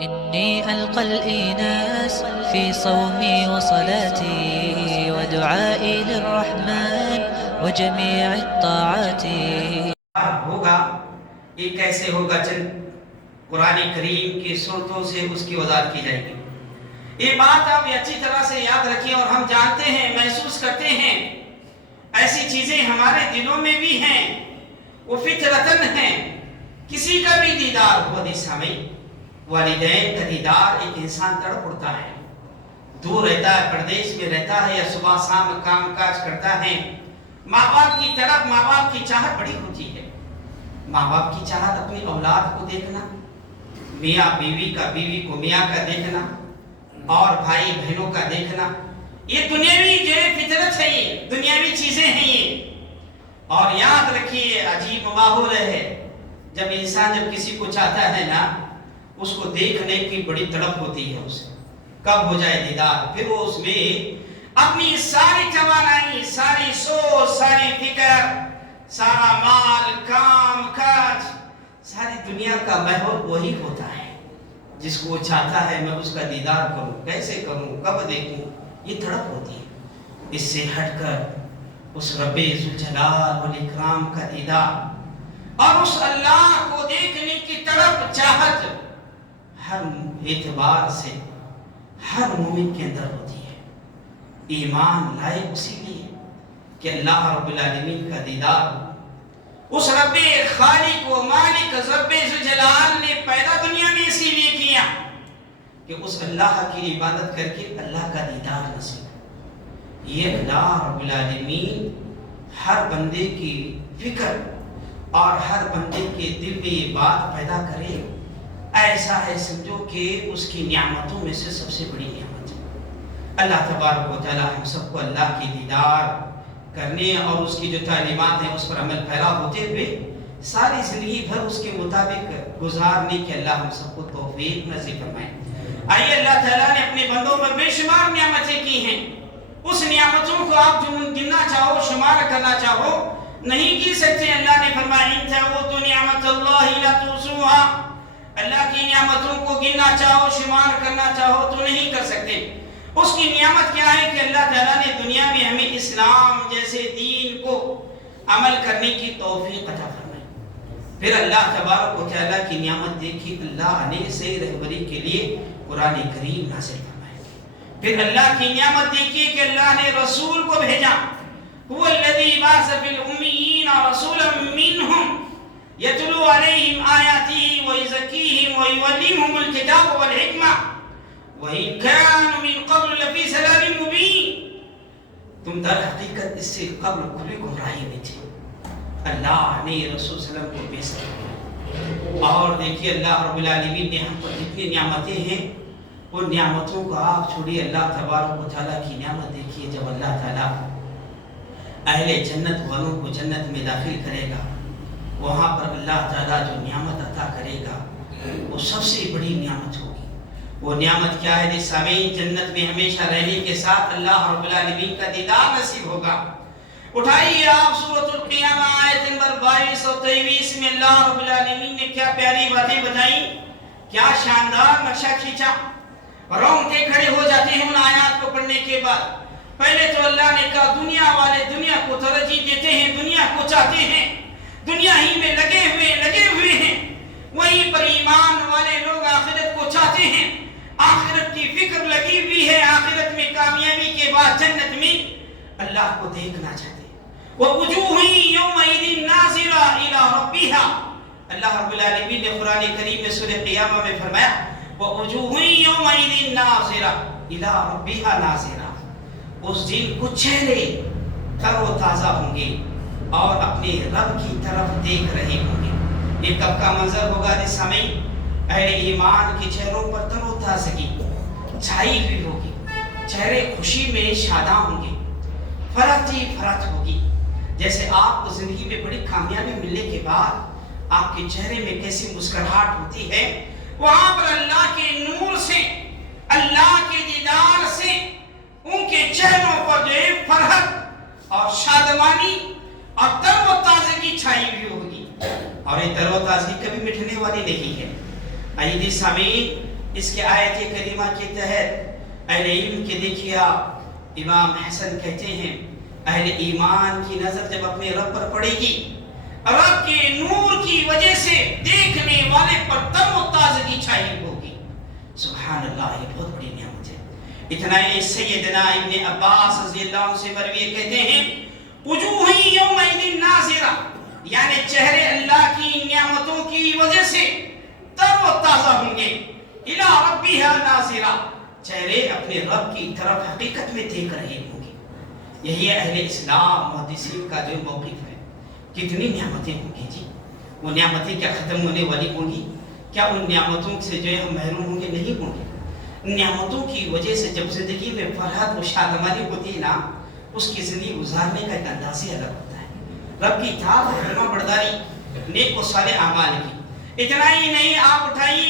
إني ألقى الإيناس في صومي وصلاتي ودعائي للرحمن وجميع الطاعات. ہوگا یہ کیسے ہوگا؟ چند قرآن کریم کی صورتوں سے اس کی وضاحت کی جائے گی. یہ بات آپ اچھی طرح سے یاد رکھیں، اور ہم جانتے ہیں، محسوس کرتے ہیں، ایسی چیزیں ہمارے دلوں میں بھی ہیں، وہ فطرتاً ہیں. کسی کا بھی دیدار ہو سامع، والدین کا دیدار ایک انسان تڑپ اٹھتا ہے. دور رہتا ہے، پردیش میں رہتا ہے، یا صبح شام کام کاج کرتا ہے. ماں باپ کی تڑپ، ماں باپ کی چاہت بڑی ہوتی ہے. ماں باپ کی چاہت اپنی اولاد کو دیکھنا، میاں بیوی کا، بیوی کو میاں کا دیکھنا، اور بھائی بہنوں کا دیکھنا، یہ دنیاوی جو ہے فطرت ہے، یہ دنیاوی چیزیں ہیں یہ. اور یاد رکھیے، عجیب ماحول ہے جب انسان جب کسی کو چاہتا ہے نا، اس کو دیکھنے کی بڑی تڑپ ہوتی ہے اسے، کب ہو جائے دیدار. پھر وہ اس میں اپنی ساری توانائی، ساری سوچ، ساری فکر، سارا مال، کام کاج، ساری دنیا کا محور وہی ہوتا ہے جس کو وہ چاہتا ہے میں اس کا دیدار کروں. کیسے کروں، کب دیکھوں، یہ تڑپ ہوتی ہے. اس سے ہٹ کر اس رب ذوالجلال والاکرام کا دیدار اور اس اللہ کو دیکھنے کی تڑپ، چاہت ہر اعتبار سے ہر مومن کے اندر ہوتی ہے. ایمان لائے اسی لیے کہ اللہ رب العالمین کا دیدار، اس رب خالق و مالک رب ذوالجلال نے پیدا دنیا میں اسی لیے کیا کہ اس اللہ کی عبادت کر کے اللہ کا دیدار نصیب. یہ اللہ رب العالمین ہر بندے کی فکر اور ہر بندے کے دل میں یہ بات پیدا کرے، ایسا ہے سمجھو کہ اس کی نعمتوں میں سے سب سے بڑی نعمت ہے. اللہ تبارک و تعالی ہم سب کو اللہ کی دیدار کرنے اور اس کی جو تعلیمات ہیں اس پر عمل پیرا ہوتے ہوئے ساری زندگی بھر اس کے مطابق گزارنے کی اللہ ہم سب کو توفیق نصیب فرمائے. آئیے، اللہ تعالیٰ نے اپنے بندوں پر بے شمار نعمتیں کی ہیں. اس نعمتوں کو آپ گننا چاہو، شمار کرنا چاہو، نہیں کی سکتے. اللہ نے فرمایا ان تعودوا نعمت اللہ لا تحصوها. اللہ کی نعمتوں کو گننا چاہو، شمار کرنا چاہو تو نہیں کر سکتے. اس کی نعمت کیا ہے کہ اللہ تعالیٰ نے دنیا میں ہمیں اسلام جیسے دین کو عمل کرنے کی توفیق عطا فرمائی. پھر اللہ تبارک و تعالیٰ کی نعمت دیکھی، اللہ نے صحیح رہبری کے لیے قرآن کریم نازل فرمایا. پھر اللہ کی نعمت دیکھی کہ اللہ نے رسول کو بھیجا. هو الذی بعث فی الامیین رسولا منہم یتلو علیہم آیاتہ ویزکیہم ویعلمہم الکتاب والحکمہ وَإِن كَانُوا مِن قَبْلُ لَفِي ضَلَالٍ مُبِينٍ. تم در حقیقت اس سے قبل کھلی گمراہی میں تھے. اللہ نے رسول صلی اللہ علیہ وسلم کو بھیجا. اور دیکھیے اللہ رب العالمین نے ہم پر جتنی نعمتیں ہیں، ان نعمتوں کو آپ چھوڑیے، اللہ تبارک و تعالیٰ کی نعمت دیکھیے. جب اللہ تعالیٰ اہل جنت والوں کو جنت میں داخل کرے گا، وہاں پر اللہ تعالیٰ جو نعمت عطا کرے گا وہ سب سے بڑی نعمت ہوگی. وہ نعمت کیا ہے؟ سامعین، جنت میں ہمیشہ رہنے کے ساتھ اللہ رب العالمین کا دیدار نصیب ہوگا. اٹھائیے آپ سورۃ القیامہ آیت نمبر 22 اور 23 میں اللہ رب العالمین نے کیا پیاری باتیں بتائیں، کیا شاندار نقشہ کھینچا. رونگٹے کھڑے ہو جاتے ہیں ان آیات کو پڑھنے کے بعد. پہلے تو اللہ نے کہا دنیا والے دنیا کو ترجیح دیتے ہیں، دنیا کو چاہتے ہیں، دنیا ہی میں لگے ہوئے ہیں. وہیں پر ایمان والے لوگ آخرت کو چاہتے ہیں، آخرت کی فکر لگی ہوئی ہے، آخرت میں کامیابی کے بعد جنت میں اللہ کو دیکھنا چاہتے ہیں. وَوُجُوهٌ يَوْمَئِذٍ نَاظِرَةٌ إِلَىٰ رَبِّهَا. اللہ رب العالمین نے قرآن کریم میں سورہ قیامہ میں فرمایا وَوُجُوهٌ يَوْمَئِذٍ نَاظِرَةٌ إِلَىٰ رَبِّهَا نَاظِرَةٌ. اس دن کچھ چہرے تر و تازہ ہوں گے اور اپنے رب کی طرف دیکھ رہے ہوں گے. یہ کب کا منظر ہوگا سامعین؟ اہل ایمان کے چہروں پر تر و تازگی چھائی ہوئی ہوگی، چہرے خوشی میں شاداں ہوں گے، فرحت ہی فرحت ہوگی. جیسے آپ کو زندگی میں بڑی کامیابی ملنے کے بعد آپ کے چہرے میں کیسی مسکراہٹ ہوتی ہے، وہاں پر اللہ کے نور سے، اللہ کے دیدار سے ان کے چہروں پر جو ہے فرحت اور شادمانی اور تر و تازگی چھائی ہوئی ہوگی. اور یہ تر و تازگی کبھی مٹنے والی نہیں ہے. عزیزی سامعین، اس کے آیت کریمہ کے تحت اہل علم کے دیکھیے آپ امام حسن کہتے ہیں اہل ایمان کی نظر جب اپنے رب پر پڑے گی، رب کے نور کی وجہ سے دیکھنے والے پر تر و تازگی چھائی ہوگی۔ سبحان اللہ، یہ بہت بڑی نعمت ہے۔ اتنا ہی سیدنا ابن عباس رضی اللہ عنہ سے مروی کہتے ہیں وجوہ یومئذ ناظرہ، یعنی چہرے اللہ کی نعمتوں کی وجہ سے تر و تازہ ہوں گے، الی ربها ناظرہ، چہرے اپنے رب کی طرف حقیقت میں دیکھ رہے ہوں گے۔ یہی اہل اسلام محدثین کا جو موقف ہے۔ کتنی نعمتیں ہوں گی جی، وہ نعمتیں کیا ختم ہونے والی ہوں گی؟ کیا ان نعمتوں سے جو ہے ہم محروم ہوں گے؟ نہیں ہوں گے۔ نعمتوں کی وجہ سے جب زندگی میں فرحت و شادمانی ہوتی ہے نا، اس کی زندگی گزارنے کا ایک انداز ہی الگ ہوتا ہے۔ رب کی اطاعت و فرما برداری، نیک و صالح اعمال کی۔ اتنا ہی نہیں، آپ اٹھائیے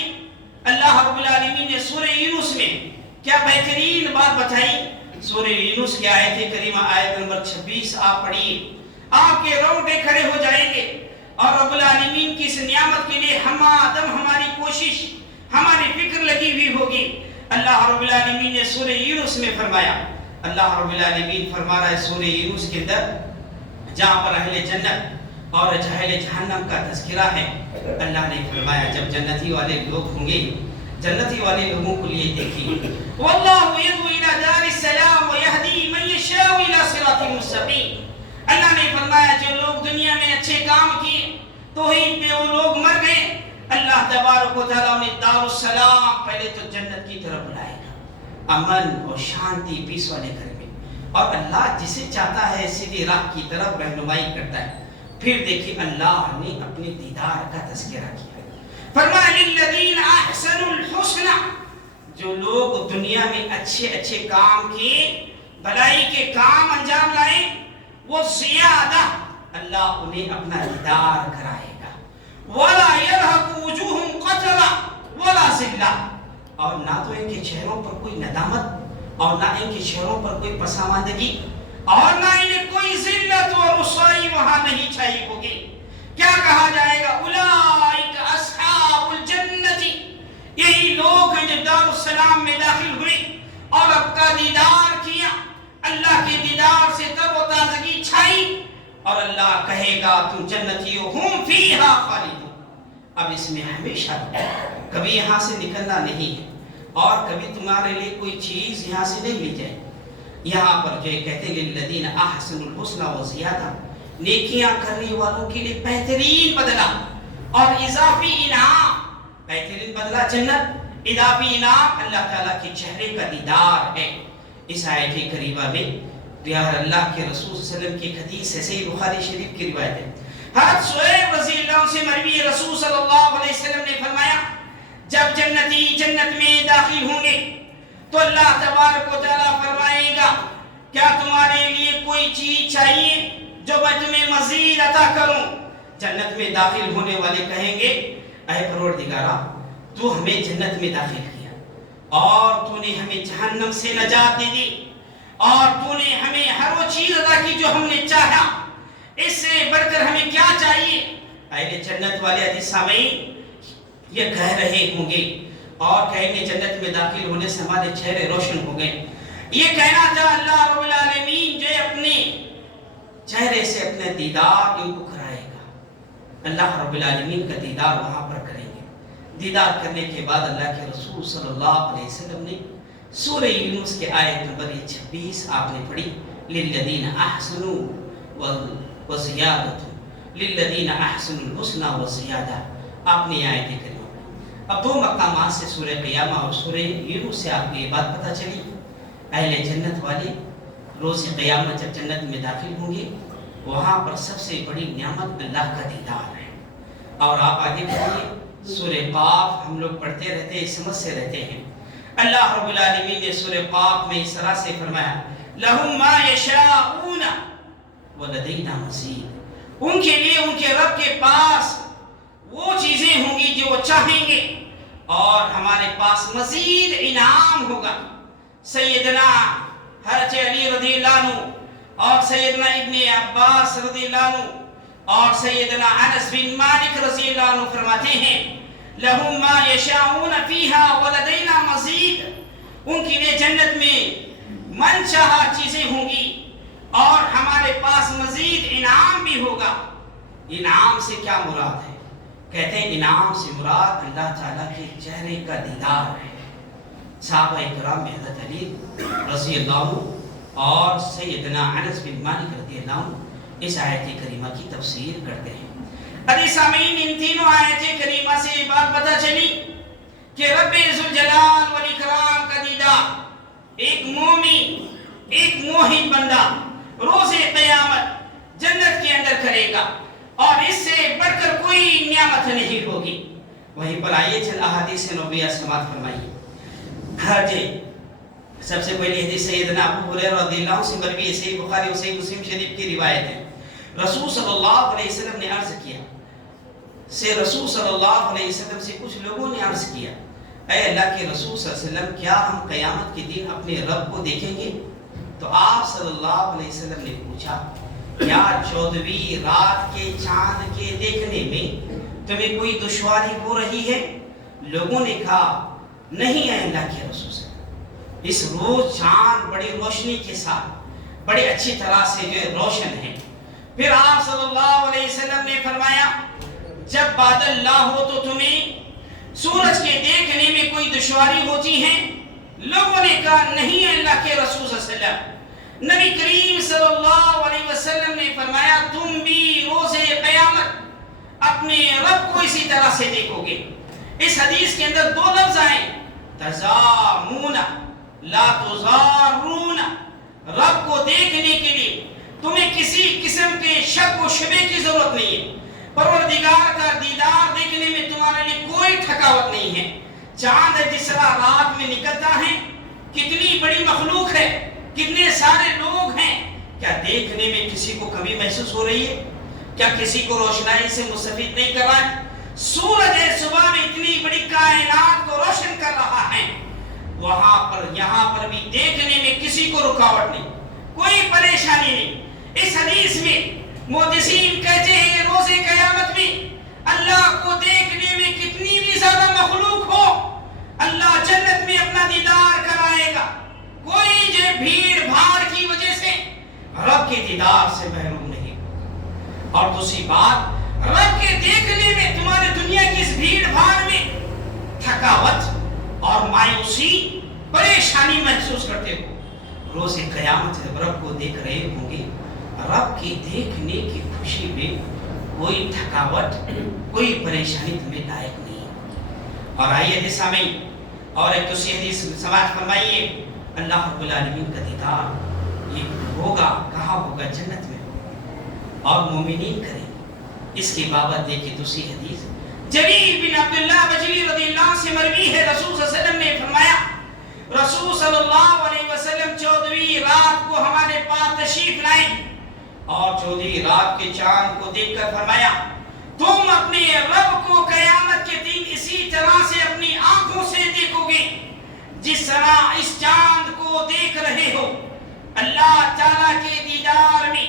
اللہ رب العالمین نے سورہ یونس میں کیا بہترین بات بتائی۔ سورہ یونس کی آیت کریمہ آیت نمبر 26 آپ پڑھیے، آپ کے رونگٹے کھڑے ہو جائیں گے، اور رب العالمین کی اس نعمت کے لیے ہم آدم ہماری کوشش، ہماری فکر لگی ہوئی ہوگی۔ اللہ رب العالمین نے سورہ یونس میں فرمایا، اللہ رب العالمین فرما رہا ہے سورہ یونس کے اندر جہاں پر اہل جنت اور اہل جہنم کا تذکرہ ہے، اللہ نے فرمایا جب جنتی والے لوگ ہوں گے، جنتی والے لوگوں کو لیے دیکھیں، واللہ یدعو الی دار السلام ویہدی من یشاء الی صراط مستقیم۔ اللہ نے فرمایا جو لوگ دنیا میں اچھے کام کیے، توحید پہ وہ لوگ مر گئے، اللہ تبارک و تعالیٰ انہیں دار السلام، پہلے تو جنت کی طرف بلائے گا، امن اور شانتی پیس والے گھر میں، اور اللہ جسے چاہتا ہے سیدھی راہ کی طرف رہنمائی کرتا ہے۔ پھر دیکھیں اللہ نے اپنے دیدار کا تذکرہ کیا، فرمایا للذین احسنوا الحسنى، جو لوگ دنیا میں اچھے اچھے کام کیے، بھلائی کے کام انجام لائے، وہ زیادہ، اللہ انہیں اپنا دیدار کرائے گا۔ ولا يرهق وجوههم قترا ولا ذلہ، اور نہ تو ان کے چہروں پر کوئی ندامت، اور نہ ان کے چہروں پر کوئی پسماندگی، اور نہ انہیں کوئی ذلت اور رسوائی وہاں نہیں چھائی ہوگی۔ کیا کہا جائے گا؟ اولئک اصحاب الجنت، یہی لوگ ہیں جو دار السلام میں داخل ہوئے اور رب کا دیدار کیا، اللہ کے دیدار سے تر و تازگی چھائی، اور اللہ کہے گا تم جنتیو ہم فیہا خالدون، اب اس میں ہمیشہ کبھی یہاں سے نکلنا نہیں ہے، اور کبھی تمہارے لیے کوئی چیز یہاں سے نہیں لی جائے۔ یہاں پر جو کہتے ہیں للذین احسنوا الحسنى وزیادہ، نیکیاں کرنے والوں کے لیے بہترین بدلہ اور اضافی انعام، بہترین بدلہ جنت، اضافی انعام اللہ تعالیٰ کے چہرے کا دیدار ہے۔ اس آیت کریمہ میں اللہ کے رسول صلی اللہ علیہ وسلم کی حدیث ہے، صحیح بخاری شریف کی روایت ہے، حضرت سہیب رضی اللہ عنہ سے مروی ہے، رسول صلی اللہ علیہ وسلم نے فرمایا جب جنتی جنت میں داخل ہوں گے تو اللہ تبارک و تعالیٰ فرمائے گا کیا تمہارے لیے کوئی چیز چاہیے جو میں تمہیں مزید عطا کروں؟ جنت میں داخل ہونے والے کہیں گے اے پروردگارا، تو ہمیں جنت میں داخل کیا، اور تو نے ہمیں جہنم سے نجات دے دی، اور تو نے ہمیں ہر وہ چیز عطا کی جو ہم نے چاہا، اس سے بڑھ کر ہمیں کیا چاہیے؟ اہل جنت والے حدیث سامعین یہ کہہ رہے ہوں گے اور کہیں گے جنت میں داخل ہونے سے ہمارے چہرے روشن ہو گئے۔ یہ کہنا تھا اللہ رب العالمین جو اپنے چہرے سے اپنے دیدار ان کو کرائے گا، اللہ رب العالمین کا دیدار وہاں پر کریں گے۔ دیدار کرنے کے بعد اللہ کے رسول صلی اللہ علیہ وسلم نے سورہ یونس کے آیت نمبر 26 آپ نے پڑھی، للذین احسنوا وزیادۃ، للذین احسنوا الحسنى وزیادہ، آپ نے آیت کریمہ۔ اب دو مقامات سے سورہ قیامہ اور سورہ یونس سے آپ کو یہ بات پتہ چلی، اہل جنت والے روز قیامت جب جنت میں داخل ہوں گے وہاں پر سب سے بڑی نعمت اللہ کا دیدار ہے۔ اور آپ آگے پڑھیے سورہ قاف، ہم لوگ پڑھتے رہتے ہیں، سمجھ سے رہتے ہیں۔ اللہ رب العالمین نے سورہ قاف میں اس طرح سے فرمایا لَهُمْ مَا يَشَاءُونَ وَلَدَيْنَا مَزِيدٌ، ان کے لیے ان کے رب کے پاس وہ چیزیں ہوں گی جو وہ چاہیں گے، اور ہمارے پاس مزید انعام ہوگا۔ سیدنا حضرت علی رضی اللہ عنہ اور سیدنا ابن عباس رضی اللہ عنہ اور سیدنا انس بن مالک رضی اللہ عنہ فرماتے ہیں لہم ما یشاؤون فیہا ولدینا مزید، ان کے لیے جنت میں من چاہا چیزیں ہوں گی اور ہمارے پاس مزید انعام بھی ہوگا۔ انعام سے کیا مراد ہے؟ کہتے ہیں انعام سے مراد اللہ تعالیٰ کے چہرے کا دیدار ہے۔ صحابہ اکرام میں حضرت علی رضی اللہ عنہ اور سیدنا انس بن مالک رضی اللہ عنہ اس آیت کریمہ کی تفسیر کرتے ہیں۔ عزیز سامعین، ان تینوں آیت کریمہ سے یہ بات پتہ چلی کہ رب ذوالجلال والاکرام کا دیدار ایک مومن، ایک موحد بندہ روز قیامت جنت کے اندر کرے گا، اور اس سے بڑھ کر کوئی نعمت نہیں ہوگی۔ وہیں پر آئیے چند احادیث نبویہ سماعت فرمائیے۔ سب سے پہلی حدیث سیدنا ابو ہریرہ رضی اللہ عنہ سے مروی ہے، صحیح بخاری اور صحیح مسلم شریف کی روایت ہے۔ رسول صلی اللہ علیہ وسلم نے عرض کیا، رسول صلی اللہ علیہ وسلم سے کچھ لوگوں نے عرض کیا، اے اللہ کے رسول صلی اللہ علیہ وسلم، کیا ہم قیامت کے دن اپنے رب کو دیکھیں گے؟ تو آپ صلی اللہ علیہ وسلم نے پوچھا، کیا 14ویں رات کے چاند کے دیکھنے میں تمہیں کوئی دشواری ہو رہی ہے؟ لوگوں نے کہا، نہیں ہے اللہ کے رسول صلی اللہ علیہ وسلم، اس روز چاند بڑی روشنی کے ساتھ بڑی اچھی طرح سے جو روشن ہے۔ پھر آپ صلی اللہ علیہ وسلم نے فرمایا، جب بادل نہ ہو تو تمہیں سورج کے دیکھنے میں کوئی دشواری ہوتی ہے؟ لوگوں نے کہا، نہیں ہے اللہ کے رسول صلی اللہ علیہ وسلم۔ نبی کریم صلی اللہ علیہ وسلم نے فرمایا، تم بھی روز قیامت اپنے رب کو اسی طرح سے دیکھو گے۔ اس حدیث کے اندر دو لفظ آئے، تزامون لا تزارون، رب کو دیکھنے کے لیے تمہیں کسی قسم کے شک و شبے کی ضرورت نہیں ہے۔ پروردگار کا دیدار دیکھنے میں تمہارے لیے کوئی تھکاوٹ نہیں ہے۔ چاند جس طرح رات میں نکلتا ہے، کتنی بڑی مخلوق ہے، کتنے سارے لوگ ہیں، کیا دیکھنے میں کسی کو کمی محسوس ہو رہی ہے؟ کیا کسی کو روشنائی سے مستفید نہیں کر رہا ہے؟ سورج صبح میں اتنی بڑی کائنات کو روشن کر رہا ہے، وہاں پر یہاں پر بھی دیکھنے میں کسی کو رکاوٹ نہیں، کوئی پریشانی نہیں۔ اس حدیث میں محدثین کہتے ہیں، روز قیامت میں اللہ کو دیکھنے میں کتنی بھی زیادہ مخلوق ہو، اللہ جنت میں اپنا دیدار کرائے گا، کوئی جو بھیڑ بھاڑ کی وجہ سے رب کے دیدار سے محروم نہیں ہوگا۔ اور دوسری بات، رب کے دیکھنے میں تمہارے دنیا کی اس بھیڑ بھاڑ میں تھکاوٹ اور مایوسی، پریشانی محسوس کرتے ہو، روز قیامت جب رب کو دیکھ رہے ہوں گے، رب کے دیکھنے کی خوشی میں کوئی تھکاوٹ، کوئی پریشانی تمہیں لائق نہیں۔ اور آئیے حدیث سامعین، اور ایک دوسری حدیث سماعت فرمائیے، اللہ رب العالمین کا دیدار یہ ہوگا، کہاں ہوگا؟ جنت میں ہوگا، اور مومنین کریں۔ اس کی بابت دیکھیں دوسری حدیث، جریر بن عبداللہ بجلی رضی اللہ عنہ سے مروی ہے، رسول صلی اللہ علیہ وسلم نے فرمایا، رسول صلی اللہ علیہ وسلم 14ویں رات کو ہمارے پاس تشریف لائے اور 14ویں رات کے چاند کو دیکھ کر فرمایا، تم اپنے رب کو قیامت کے دن اسی طرح سے اپنی آنکھوں سے دیکھو گے جس طرح اس چاند کو دیکھ رہے ہو۔ اللہ تعالیٰ کے دیدار میں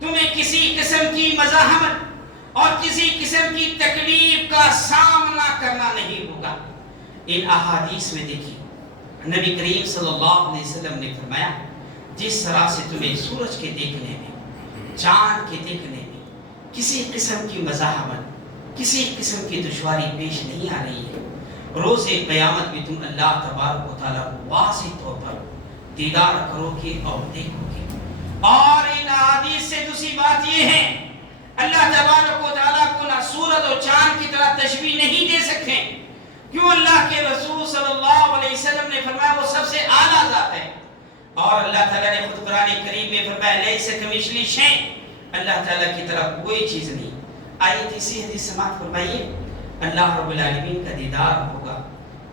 تمہیں کسی قسم کی مزاحمت اور کسی قسم کی تکلیف کا سامنا کرنا نہیں ہوگا۔ ان احادیث میں دیکھیں، نبی کریم صلی اللہ علیہ وسلم نے فرمایا، جس طرح سے تمہیں سورج کے دیکھنے میں، چاند کے دیکھنے میں کسی قسم کی مزاحمت، کسی قسم کی دشواری پیش نہیں آ رہی ہے، روز قیامت میں تم اللہ تبارک و تعالیٰ کو واضح طور پر دیدار کرو گے اور دیکھو گے۔ اور ان احادیث سے دوسری بات یہ ہے، اللہ تبارک و تعالیٰ کو نہ سورج اور چاند کی طرح تشبیہ نہیں دے سکتے، کیوں؟ اللہ کے رسول صلی اللہ علیہ وسلم نے فرمایا وہ سب سے اعلیٰ ذات ہے، اور اللہ تعالیٰ نے خود قرآن کریم میں فرمایا، لیس کمثلہ شیء، اللہ تعالیٰ کی طرف کوئی چیز نہیں۔ آئیے تیسری حدیث سماعت فرمائیے، اللہ رب العالمین کا دیدار ہوگا،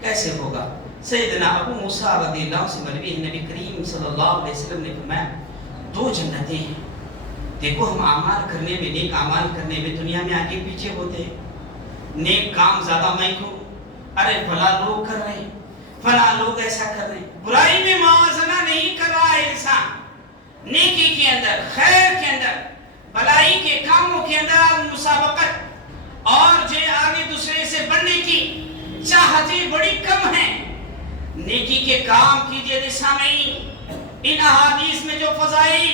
کیسے ہوگا؟ سیدنا ابو موسیٰ رضی اللہ عنہ سے مروی ہے، نبی کریم صلی اللہ علیہ وسلم نے فرمایا، دو جنتیں ہیں۔ دیکھو ہم اعمال کرنے میں، نیک اعمال کرنے میں دنیا میں آگے پیچھے ہوتے ہیں، نیک کام زیادہ میں کیوں، ارے فلاں لوگ کر رہے ہیں، فلاں لوگ ایسا کر رہے ہیں، برائی میں موازنہ نہیں کر رہا ہے انسان، نیکی کے اندر، خیر کے اندر، بھلائی کے کاموں کے اندر مسابقت اور جو آگے دوسرے سے بڑھنے کی چاہتیں بڑی کم ہیں۔ نیکی کے کام کیجئے جی سامعین، ان احادیث میں جو فضائل،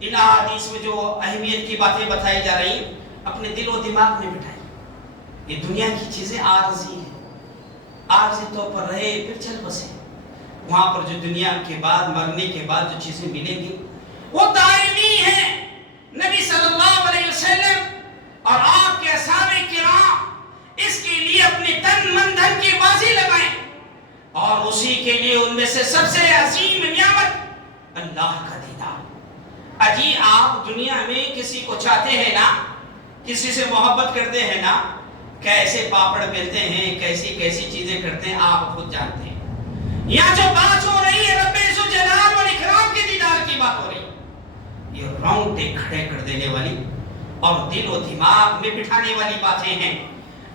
ان احادیث میں جو اہمیت کی باتیں بتائی جا رہی اپنے دل و دماغ میں بٹھائی۔ یہ دنیا کی چیزیں عارضی ہیں، عارضی طور پر رہے پھر چل بسے۔ وہاں پر جو دنیا کے بعد، مرنے کے بعد جو چیزیں ملیں گی وہ دائمی ہیں۔ نبی صلی اللہ علیہ وسلم اور آپ کے اصحابہ کرام اس کے لیے اپنے تن من دھن کی بازی لگائیں، اور اسی کے لیے ان میں سے سب سے عظیم نعمت اللہ کا دیدار۔ اجی آپ دنیا میں کسی کو چاہتے ہیں نا، کسی سے محبت کرتے ہیں نا، کیسے پاپڑ بیلتے ہیں، کیسی کیسی چیزیں کرتے ہیں، آپ خود جانتے ہیں۔ یہاں جو بات ہو رہی ہے رب ذوالجلال والاکرام کے دیدار کی بات ہو رہی ہے، یہ رونگٹے کھڑے کر دینے والی اور دل و دماغ میں بٹھانے والی باتیں ہیں۔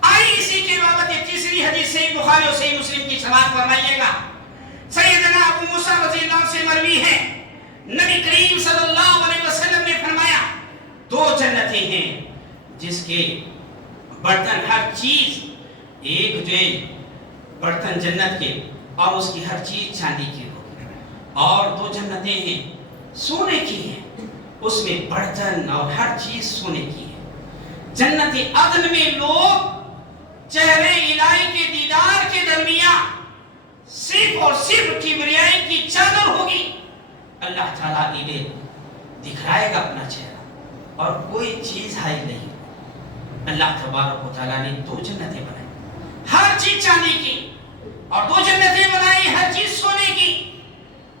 آئی اسی کے بابت یہ تیسری حدیث صحیح بخاری اور صحیح مسلم کی سماعت فرمائیے گا۔ سیدنا ابو موسیٰ رضی اللہ عنہ سے مروی ہے، نبی کریم صلی اللہ علیہ وسلم نے فرمایا 2 جنتیں ہیں جس کے برتن ہر چیز، ایک جو برتن جنت کے اور اس کی ہر چیز چاندی کی ہوگی، اور 2 جنتیں ہیں سونے کی ہیں، اس میں برتن اور ہر چیز سونے کی ہے۔ جنت عدن میں لوگ چہرے الہی کے دیدار کے درمیان صرف اور صرف کبریائی کی چادر ہوگی۔ اللہ تعالیٰ انہیں دکھائے گا اپنا چہرہ اور کوئی چیز حائل نہیں۔ اللہ تبارک و تعالیٰ نے 2 جنتیں بنائی، ہر چیز چاندی کی، اور 2 جنتیں بنائی ہر چیز سونے کی۔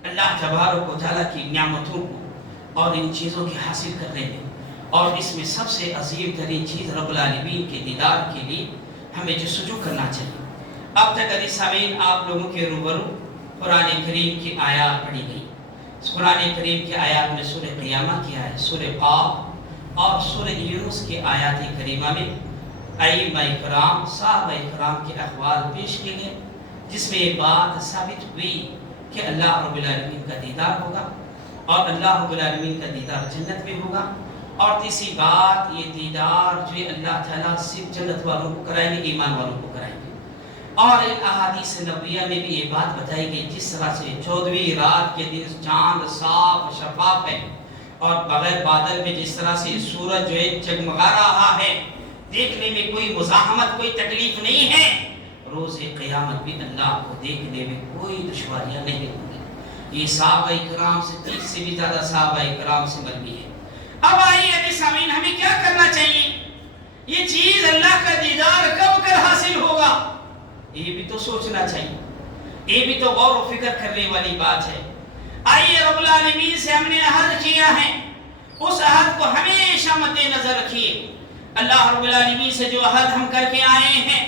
اللہ تبارک و تعالیٰ کی نعمتوں کو اور ان چیزوں کے حاصل کرنے میں، اور اس میں سب سے عظیم ترین چیز رب العالمین کے دیدار کے لیے ہمیں جستجو کرنا چاہیے۔ اب تک عزیز سامعین آپ لوگوں کے روبرو قرآن کریم کی آیات پڑھی گئی۔ قرآن کریم کی آیات میں سورہ قیامہ کی آیت، سورہ قاف اور سورہ یونس کی آیات کریمہ میں ائمہ کرام، صحابہ کرام کے اقوال پیش کیے گئے، جس میں یہ بات ثابت ہوئی کہ اللہ رب العالمین کا دیدار ہوگا، اور اللہ رب العالمین کا دیدار جنت میں ہوگا۔ اور تیسری بات، یہ دیدار جو اللہ تعالیٰ صرف جنت والوں کو کرائیں گے، ایمان والوں کو کرائیں گے۔ اور ان احادیث نبویہ میں بھی یہ بات بتائی گئی، جس طرح سے 14ویں رات کے دن چاند صاف شفاف ہے، اور بغیر بادل میں جس طرح سے سورج جو ہے جگمگا رہا ہے، دیکھنے میں کوئی مزاحمت، کوئی تکلیف نہیں ہے، روز قیامت بھی اللہ کو دیکھنے میں کوئی دشواریاں نہیں ہوں گی۔ یہ صحابہ کرام سے 30 سے بھی زیادہ صحابہ کرام سے مروی ہے۔ اب آئیے عزیز سامعین، ہمیں کیا کرنا چاہیے؟ یہ چیز اللہ کا دیدار کب کر حاصل ہوگا، یہ بھی تو سوچنا چاہیے، یہ بھی تو غور و فکر کرنے والی بات ہے۔ آئیے رب العالمین سے ہم نے عہد کیا ہے، اس عہد کو ہمیشہ مد نظر رکھیے۔ اللہ رب العالمین سے جو عہد ہم کر کے آئے ہیں،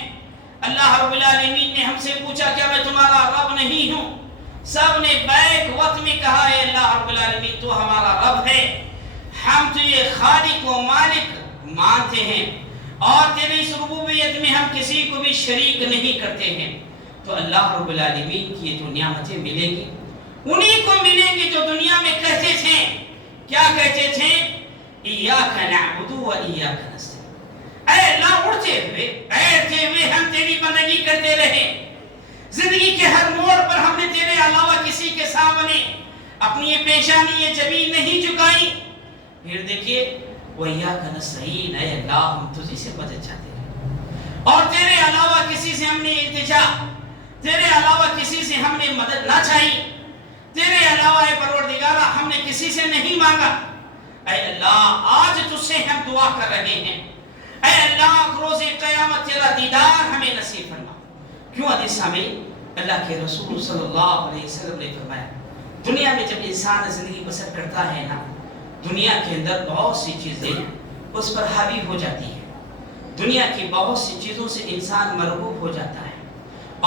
اللہ رب العالمین نے ہم سے پوچھا کیا میں تمہارا رب نہیں ہوں؟ سب نے بیک وقت میں کہا ہے اللہ رب العالمین تو ہمارا رب ہے، ہم تجھے خالق و مالک مانتے ہیں، اور تیری اس ربوبیت میں ہم کسی کو بھی شریک نہیں کرتے ہیں۔ تو اللہ رب العالمین کی جو نعمتیں ملیں گی انہی کو ملیں گی جو دنیا میں کہتے تھے، کیا کہتے تھے؟ ایاک نعبد و ایاک نستعین، اے اللہ اڑتے ہوئے بیٹھتے ہوئے ہم تیری بندگی کرتے رہے، زندگی کے ہر موڑ پر ہم نے تیرے علاوہ کسی کے سامنے اپنی یہ پیشانی یہ جبین نہیں جھکائی۔ پھر دیکھیے وَإِيَّاكَ نَسْتَعِينُ، اے اللہ ہم تجھی سے مدد چاہتے ہیں، اور تیرے علاوہ کسی سے ہم نے التجا، تیرے علاوہ کسی سے ہم نے مدد نہ چاہی، تیرے علاوہ اے پروردگارہ ہم نے کسی سے نہیں مانگا۔ اے اللہ آج تجھ سے ہم دعا کر رہے ہیں، اے اللہ روز قیامت تیرا دیدار ہمیں نصیب فرما۔ کیوں عزیز سامعین، اللہ کے رسول صلی اللہ علیہ وسلم نے فرمایا دنیا میں جب انسان زندگی بسر کرتا ہے نا، دنیا کے اندر بہت سی چیزیں اس پر حاوی ہو جاتی ہیں، دنیا کی بہت سی چیزوں سے انسان مرغوب ہو جاتا ہے،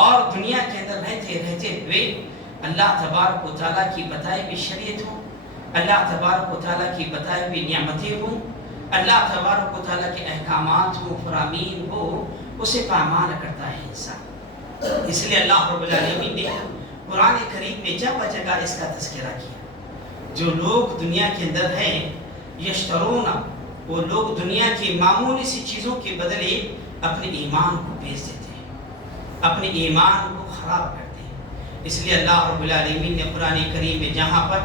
اور دنیا کے اندر رہتے رہتے ہوئے اللہ تبارک و تعالیٰ کی بتائی ہوئی شریعت ہو، اللہ تبارک و تعالیٰ کی بتائی ہوئی نعمتیں ہوں، اللہ تبارک و تعالیٰ کے احکامات ہوں، فرامین ہو، اسے پامال کرتا ہے انسان۔ اس لیے اللہ رب العالمین نے قرآن کریم میں جگہ جگہ اس کا تذکرہ کیا۔ جو لوگ دنیا کے اندر ہیں یشترون وہ لوگ دنیا کی معمولی سی چیزوں کے بدلے اپنے ایمان کو بیچ دیتے ہیں، اپنے ایمان کو خراب کرتے ہیں۔ اس لیے اللہ رب العالمین نے قرآن کریم میں جہاں پر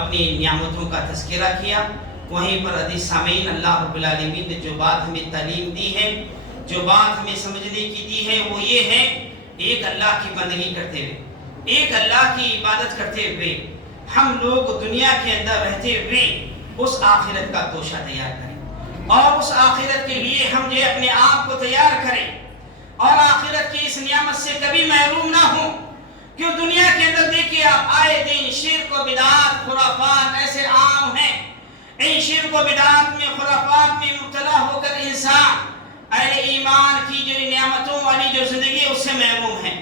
اپنی نعمتوں کا تذکرہ کیا، وہیں پر عزیز سامعین اللہ رب العالمین نے جو بات ہمیں تعلیم دی ہے، جو بات ہمیں سمجھنے کی دی ہے، وہ یہ ہے ایک اللہ کی بندگی کرتے ہوئے، ایک اللہ کی عبادت کرتے ہوئے ہم لوگ دنیا کے اندر رہتے ہوئے اس آخرت کا توشہ تیار کریں، اور اس آخرت کے لیے ہم جو اپنے آپ کو تیار کریں، اور آخرت کی اس نعمت سے کبھی محروم نہ ہوں۔ کیوں دنیا کے اندر دیکھیے آپ آئے دن شرک و بدعات خرافات ایسے عام ہیں، ان شرک و بدعات میں خرافات میں مبتلا ہو کر انسان اہل ایمان کی جو نعمتوں والی جو زندگی اس سے محروم ہے،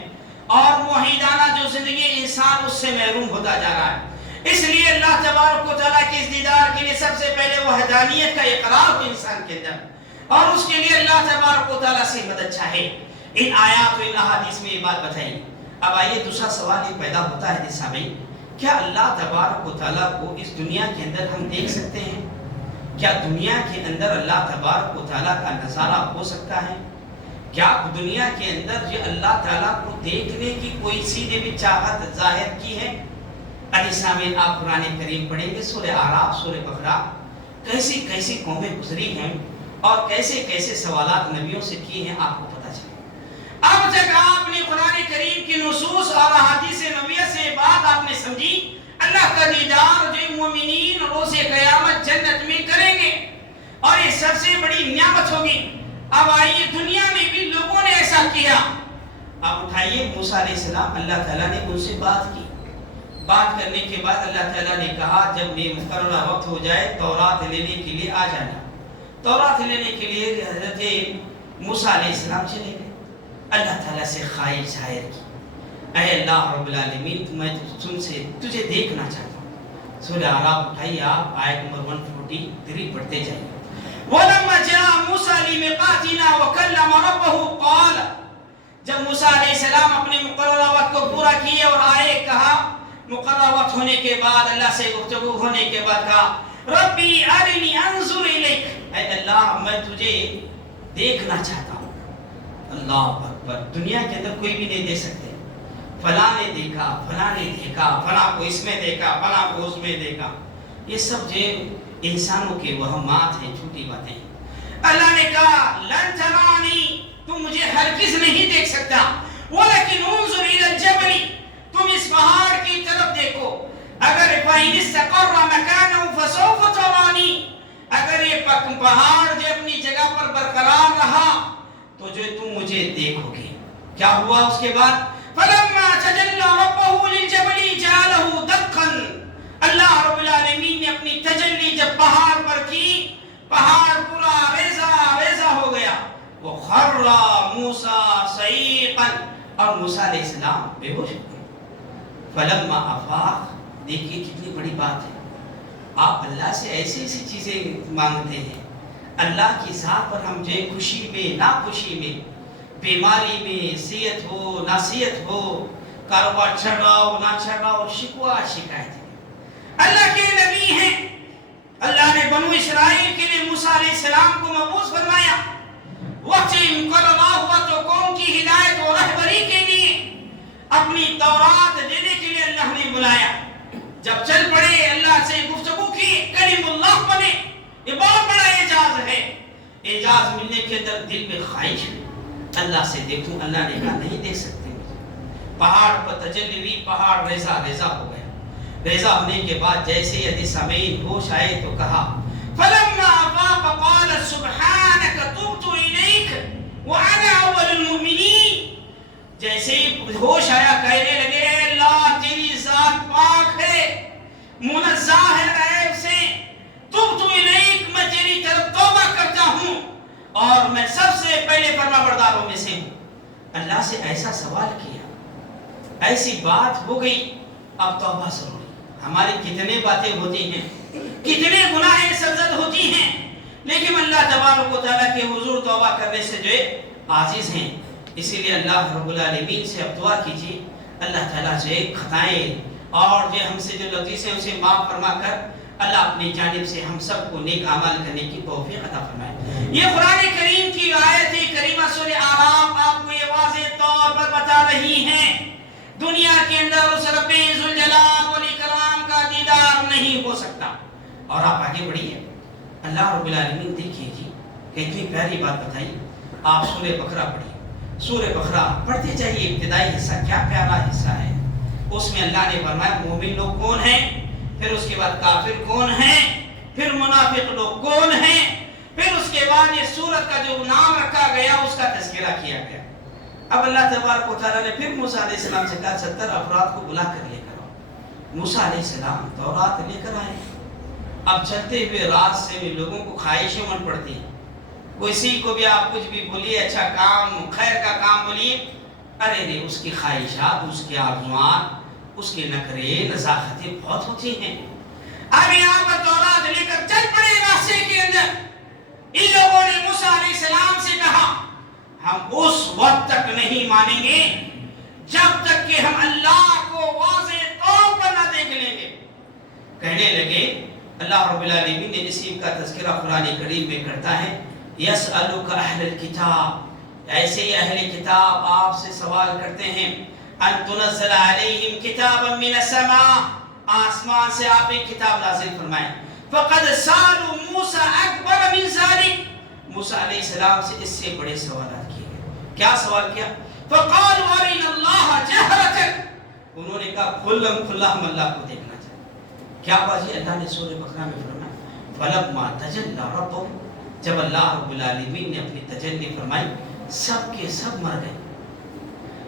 اور موحدانہ جو زندگی انسان اس سے محروم ہوتا جا رہا ہے۔ اس لیے اللہ تبارک و تعالیٰ کے اس دیدار کے لیے سب سے پہلے وحدانیت کا اقرار ہو انسان کے اندر، اور اس کے لیے اللہ تبارک و تعالیٰ سے مدد چاہے۔ ان آیات و ان احادیث میں یہ بات بتائی۔ اب آئیے دوسرا سوال یہ پیدا ہوتا ہے سامعین، کیا اللہ تبارک و تعالیٰ کو اس دنیا کے اندر ہم دیکھ سکتے ہیں؟ کیا دنیا کے اندر اللہ تبارک و تعالیٰ کا نظارہ ہو سکتا ہے؟ کیا دنیا کے اندر یہ اللہ تعالیٰ کو دیکھنے کی کوئی سی نے بھی چاہت ظاہر کی ہے؟ عزیز سامعین آپ قرآن کریم پڑھیں گے، سورہ اعراف، سورہ بقرہ، کیسی کیسی قومیں گزری ہیں اور کیسے کیسے سوالات نبیوں سے کیے ہیں، آپ کو پتہ چلے۔ اب تک آپ نے قرآن کریم کی نصوص اور احادیث نبویہ سے بات آپ نے سمجھی، اللہ کا دیدار جو مومنین روز قیامت جنت میں کریں گے، اور یہ سب سے بڑی نعمت ہوگی۔ اب آئیے دنیا میں بھی لوگوں نے ایسا کیا۔ اب اٹھائیے موسیٰ علیہ السلام، اللہ تعالیٰ نے ان سے بات کی، بات کرنے کے بعد اللہ تعالیٰ نے کہا جب یہ مقررہ وقت ہو جائے تورات لینے کے لیے آ جانا۔ تورات لینے کے لیے حضرت موسیٰ علیہ السلام چلے گئے، اللہ تعالیٰ سے خواہش ظاہر کی، اے اللہ رب العالمین میں تم سے تجھے دیکھنا چاہتا ہوں۔ سورہ اعراف اٹھائیے آپ، آیت نمبر 143 پڑھتے جائیے۔ وَلَمَّا جَاءَ مُوسَىٰ لِمِيقَاتِنَا وَكَلَّمَ رَبَّهُ قَالَ، جب موسیٰ علیہ السلام اپنے مقررہ وقت کو پورا کیے اور آئے، کہا مقررہ وقت ہونے کے بعد اللہ سے گفتگو ہونے کے بعد کہا ربی ارنی انظر الیک، اے اللہ میں تجھے دیکھنا چاہتا ہوں۔ اللہ اکبر، دنیا کے اندر کوئی بھی نہیں دیکھ سکتے، فلاں نے دیکھا، فلاں نے دیکھا، فلاں کو اس میں دیکھا، فلاں کو اس میں دیکھا، یہ سب جو انسانوں کے وہمات ہیں، جھوٹی باتیں ہیں۔ اللہ نے کہا لن ترانی، تم مجھے ہرگز نہیں دیکھ سکتا، ولکن انظر الی الجبل، تم اس پہاڑ کی طرف دیکھو، اگر فإن استقر مكانه فسوف ترانی، اگر یہ پہاڑ جو اپنی جگہ پر برقرار رہا تو جو تم مجھے دیکھو گے۔ کیا ہوا اس کے بعد؟ فلما تجلى ربه للجبل جعله دكا، اللہ رب العالمین نے اپنی تجلی جب پہاڑ پر کی، پہاڑ پورا ریزہ ریزہ ہو گیا، وخر موسیٰ صعیقا، اور موسیٰ علیہ السلام بے ہوش ہو گئے۔ فلما افاق، دیکھیے کتنی بڑی بات ہے، آپ اللہ سے ایسی ایسی چیزیں مانگتے ہیں، اللہ کی ذات پر ہم جو خوشی میں ناخوشی میں، بیماری میں، صحت ہو نہ صحت ہو، کاروبار چڑھ رہا ہو نہ چڑھ رہا ہو، شکوہ شکایت ہے، اللہ کے نبی ہیں، اللہ نے بنو اسرائیل کے لیے موسیٰ علیہ السلام کو مبعوث فرمایا، وقت مقررہ ہوا تو قوم کی ہدایت و رہبری کے لیے اپنی تورات دینے کے لیے اللہ نے بلایا، جب چل پڑے اللہ سے گفتگو کی، کلیم اللہ بنے، یہ بہت بڑا اعجاز ہے۔ اعجاز ملنے کے اندر دل میں خواہش ہے اللہ سے دیکھوں، اللہ نے کہا نہیں دیکھ سکتے مجھے۔ پہاڑ پر تجلی ہوئی، پہاڑ ریزہ ریزہ ہو گیا، ریزہ ہونے کے بعد جیسے یدی سامعین ہوش آئے تو کہا فلما افاق قال سبحانك تبت الیک وانا اول المؤمنین، جیسے ہی ہوش آیا کہنے لگے اللہ تیری ذات پاک ہے، منزہ ہے عیب سے، تبت الیک، میں تیری طرف توبہ کرتا ہوں اور میں سب سے پہلے فرما برداروں میں سے ہوں۔ اللہ سے ایسا سوال کیا، ایسی بات ہو گئی، اب توبہ ضروری۔ ہماری کتنے باتیں ہوتی ہیں، کتنے گناہیں سرزد ہوتی ہیں، لیکن اللہ تبارک و تعالیٰ کے حضور توبہ کرنے سے جو عاجز ہیں۔ اسی لیے اللہ رب العالمین سے اب دعا کیجیے، اللہ تعالیٰ سے خطائیں اور جو ہم سے جو لطیف ہیں اسے معاف فرما کر اللہ اپنی جانب سے ہم سب کو نیک عمل کرنے کی توفیق عطا فرمائے۔ یہ قرآن کریم کی آیت کریمہ سورہ اعراف آپ کو یہ واضح طور پر بتا رہی ہیں دنیا کے اندر اس رب ذوالجلال والاکرام کا دیدار نہیں ہو سکتا۔ اور آپ آگے بڑھیے، اللہ رب العالمین دیکھیے جی کتنی پیاری بات بتائی۔ آپ سورہ بقرہ پڑھیے، سورہ بقرہ پڑھتے جائیے، ابتدائی حصہ کیا پیارا حصہ ہے۔ اس میں اللہ نے فرمایا مومن لوگ کون ہیں، پھر اس کے بعد کافر کون ہیں، پھر منافق لوگ کون ہیں، پھر اس کے بعد یہ سورت کا جو نام رکھا گیا اس کا تذکرہ کیا گیا۔ اب اللہ تبارک و تعالیٰ نے پھر موسیٰ علیہ السلام سے کہا 70 افراد کو بلا کر لے کر آؤ۔ موسیٰ علیہ السلام تورات لے کر آئے۔ اب چلتے ہوئے راستے میں لوگوں کو خواہشیں من پڑتی ہیں، کسی کو بھی آپ کچھ بھی بولیے، اچھا کام خیر کا کام بولیے، ارے نہیں، اس کی خواہشات، اس کے آرزوات، اس کے نخرے نزاکتیں بہت ہوتی ہیں۔ اب یہاں پر تورات لے کر چل پڑے راستے کے اندر، ان لوگوں نے موسیٰ علیہ السلام سے کہا ہم اس وقت تک نہیں مانیں گے جب تک کہ ہم اللہ کو واضح طور پر نہ دیکھ لیں گے۔ کہنے لگے، اللہ رب العالمین نے اسی کا تذکرہ قرآن کریم میں کرتا ہے، یسألک اہل الکتاب، ایسے ہی اہل کتاب آپ سے سوال کرتے ہیں، ان تنزل علیہم کتابا من السماء، آسمان سے آپ ایک کتاب نازل فرمائیں۔ فقد سالوا موسیٰ اکبر من ذلک، موسیٰ علیہ السلام سے اس سے بڑے سوالات کیے گئے۔ کیا سوال کیا؟ فقالوا ارنا اللہ جہرۃ، انہوں نے کہا کھلم کھلا ہم اللہ کو دیکھنا چاہتے۔ کیا بات ہے؟ اللہ نے سورہ بقرہ میں فرمایا فلما تجلی ربہ، جب اللہ رب العالمین نے اپنی تجلی فرمائی سب کے سب مر گئے۔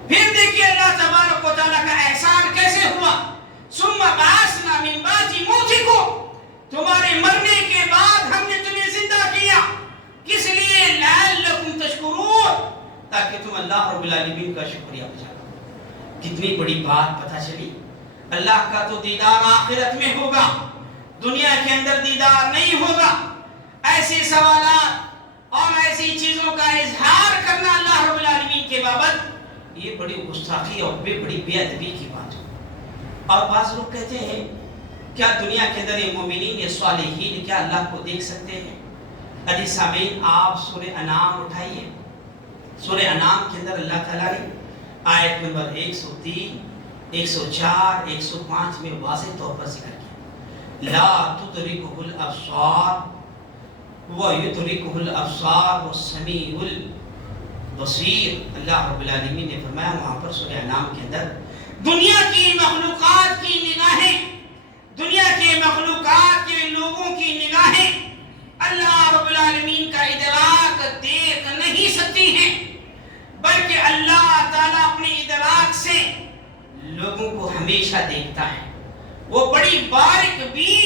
پھر دیکھیے اللہ تبارک و تعالیٰ کا احسان کیسے ہوا، ثم بعثنا من بعد موتکم، تمہارے مرنے کے بعد ہم نے تمہیں زندہ کیا، کس لیے؟ لعلکم تشکرون، تاکہ تم اللہ رب العالمین کا شکریہ ادا کرو۔ کتنی بڑی بات پتہ چلی، اللہ کا تو دیدار آخرت میں ہوگا، دنیا کے اندر دیدار نہیں ہوگا۔ ایسے سوالات اور ایسی چیزوں کا اظہار کرنا اللہ رب العالمین کے بابت، یہ بڑی گستاخی اور بڑی بے ادبی کی بات ہے۔ اور بعض لوگ کہتے ہیں کیا دنیا کے اندر یہ مومنین یہ صالحین کیا اللہ کو دیکھ سکتے ہیں؟ عزیز سامعین، آپ سورہ انعام اٹھائیے، سورہ انعام کے اندر اللہ تعالیٰ نے آیت نمبر 103، 104، 105 میں واضح طور پر ذکر کیا، لا تدرکہ الابصار وَيُدْرِكُهُ الْأَبْصَارُ وَالسَّمِيعُ الْبَصِيرُ۔ اللہ رب العالمین نے فرمایا وہاں پر سورہ انعام کے اندر دنیا کی مخلوقات کی نگاہیں، دنیا کے مخلوقات کے لوگوں کی نگاہیں اللہ رب العالمین کا ادراک دیکھ نہیں سکتی ہیں، بلکہ اللہ تعالیٰ اپنے ادراک سے لوگوں کو ہمیشہ دیکھتا ہے، وہ بڑی باریک بھی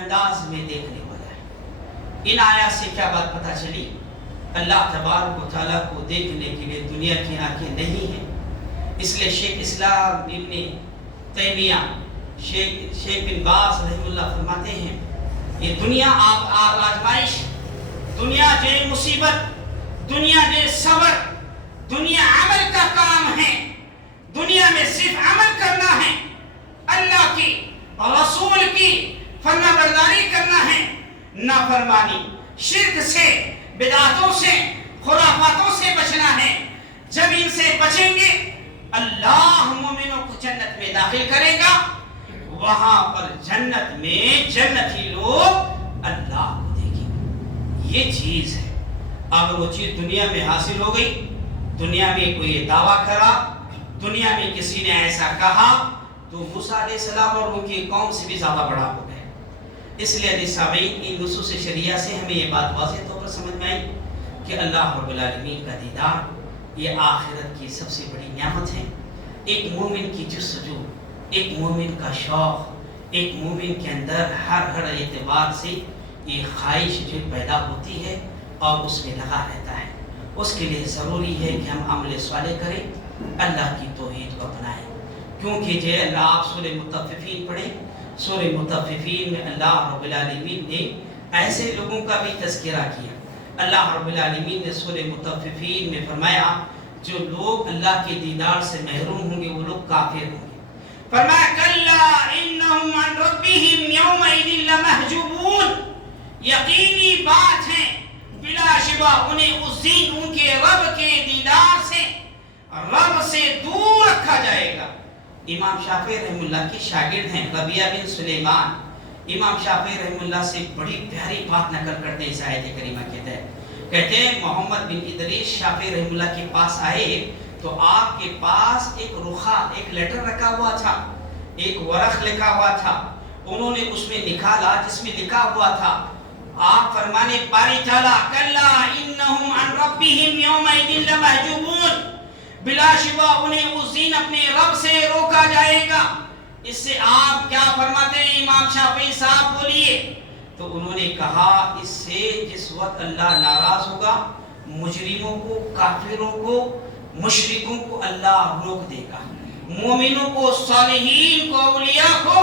انداز میں دیکھنے والا ہے۔ ان آیات سے کیا بات پتہ چلی؟ اللہ تبارک و تعالیٰ کو دیکھنے کے لیے دنیا کی آنکھیں نہیں ہیں۔ اس لیے شیخ اسلام ابن تیمیہ، شیخ بن باز رحمہ اللہ فرماتے ہیں یہ دنیا آزمائش، دنیا جو مصیبت، دنیا جو صبر، دنیا عمل کا کام ہے، دنیا میں صرف عمل کرنا ہے، اللہ کی اور رسول کی فرما برداری کرنا ہے، نافرمانی، شرک سے، بدعتوں سے، خرافاتوں سے بچنا ہے۔ جب ان سے بچیں گے اللہ مومنوں کو جنت میں داخل کرے گا، وہاں پر جنت میں جنتی لوگ اللہ کو دیکھیں گے۔ یہ چیز ہے، اگر وہ چیز دنیا میں حاصل ہو گئی، دنیا میں کوئی دعویٰ کرا، دنیا میں کسی نے ایسا کہا، تو موسیٰ علیہ السلام اور ان کی قوم سے بھی زیادہ بڑا ہو گئے۔ اس لیے عزیز سامعین، ان نصوص شریعہ سے ہمیں یہ بات واضح طور پر سمجھ میں آئی کہ اللہ رب العالمین کا دیدار یہ آخرت کی سب سے بڑی نعمت ہے۔ ایک مومن کی جستجو، ایک مومن کا شوق، ایک مومن کے اندر ہر اعتبار سے یہ خواہش جو پیدا ہوتی ہے اور اس میں لگا رہتا ہے۔ اس کے لیے ضروری ہے کہ ہم عمل صالح کریں، اللہ کی توحید کو اپنائیں، کیونکہ جو اللہ آپ سورہ مطففین پڑھیں، سورہ مطففین میں اللہ رب العالمین نے ایسے لوگوں کا بھی تذکرہ کیا۔ اللہ رب العالمین نے سورہ مطففین میں فرمایا جو لوگ اللہ کے دیدار سے محروم ہوں گے وہ لوگ کافر ہوں گے، فرمایا کلا انہم عن ربہم یومئذ لمحجوبون، یقینی بات ہے بلا شبہ انہیں اس دن ان کے رب کے دیدار سے، رب سے دور رکھا جائے گا۔ امام شافعی رحم اللہ کی شاگرد ہیں ربیعہ بن سلیمان، امام شافعی رحم اللہ سے بڑی پیاری بات نقل کرتے ہیں اس آیت کریمہ کے تحت۔ کہتے ہیں محمد بن ادریس شافعی رحم اللہ کے پاس آئے تو آپ کے پاس ایک رخا، ایک لیٹر رکھا ہوا تھا، ایک ورق لکھا ہوا تھا، انہوں نے اس میں نکالا جس میں لکھا ہوا تھا، آپ فرمانے باری تعالیٰ کلا انہم عن ربہم یومئذ لمحجوبون، بلا شبہ انہیں اس دن اپنے رب سے روکا جائے گا۔ اس سے آپ کیا فرماتے ہیں امام شافعی صاحب بولیے؟ تو انہوں نے کہا اس سے جس وقت اللہ ناراض ہوگا مجرموں کو، کافروں کو، مشرکوں کو اللہ روک دے گا، مومنوں کو، صالحین کو، اولیاء کو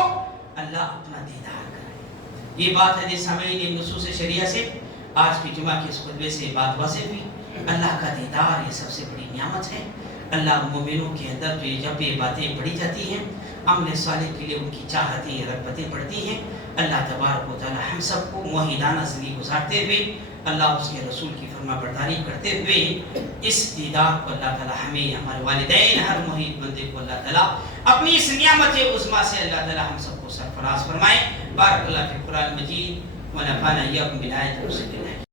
اللہ اپنا دیدار کرے۔ یہ بات ہے سامعین نصوص شریعہ سے آج کی جمعہ کے اس خطبے سے بات واضح ہوئی۔ اللہ کا دیدار یہ سب سے بڑی نعمت ہے۔ اللہ مومنوں کے اندر جب یہ باتیں پڑھی جاتی ہیں، عمل صالح کے لیے ان کی چاہتیں، رغبتیں پڑتی ہیں۔ اللہ تبارک و تعالی ہم سب کو موحدانہ زندگی گزارتے ہوئے، اللہ اس کے رسول کی فرما برداری کرتے ہوئے اس دیدار کو اللہ تعالی ہمیں، ہمارے والدین، ہر موحد بندے کو اللہ تعالی اپنی اس نعمت عظمیٰ سے اللہ تعالی ہم سب کو سرفراز فرمائے۔ بارک اللہ فی القرآن المجید ونفعنا ایاکم بالآیات والذکر الحکیم۔